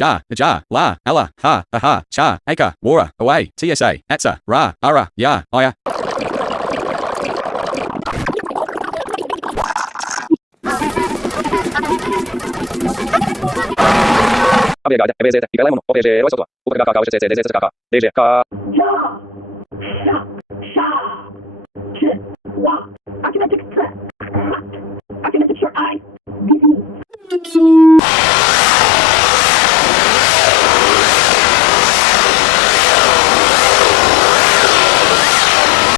ja, ja, la, ella, ha, aha, cha, aka, wara, away, tsa, atsa, ra, ara, ya, aya. ABGD, EBZ, IPLM1, OPG, Roisotwa, UPGK, KOSCC, DZSKK, DGK. Ja, ja, ja, 3, 2, 1, arithmetic 2.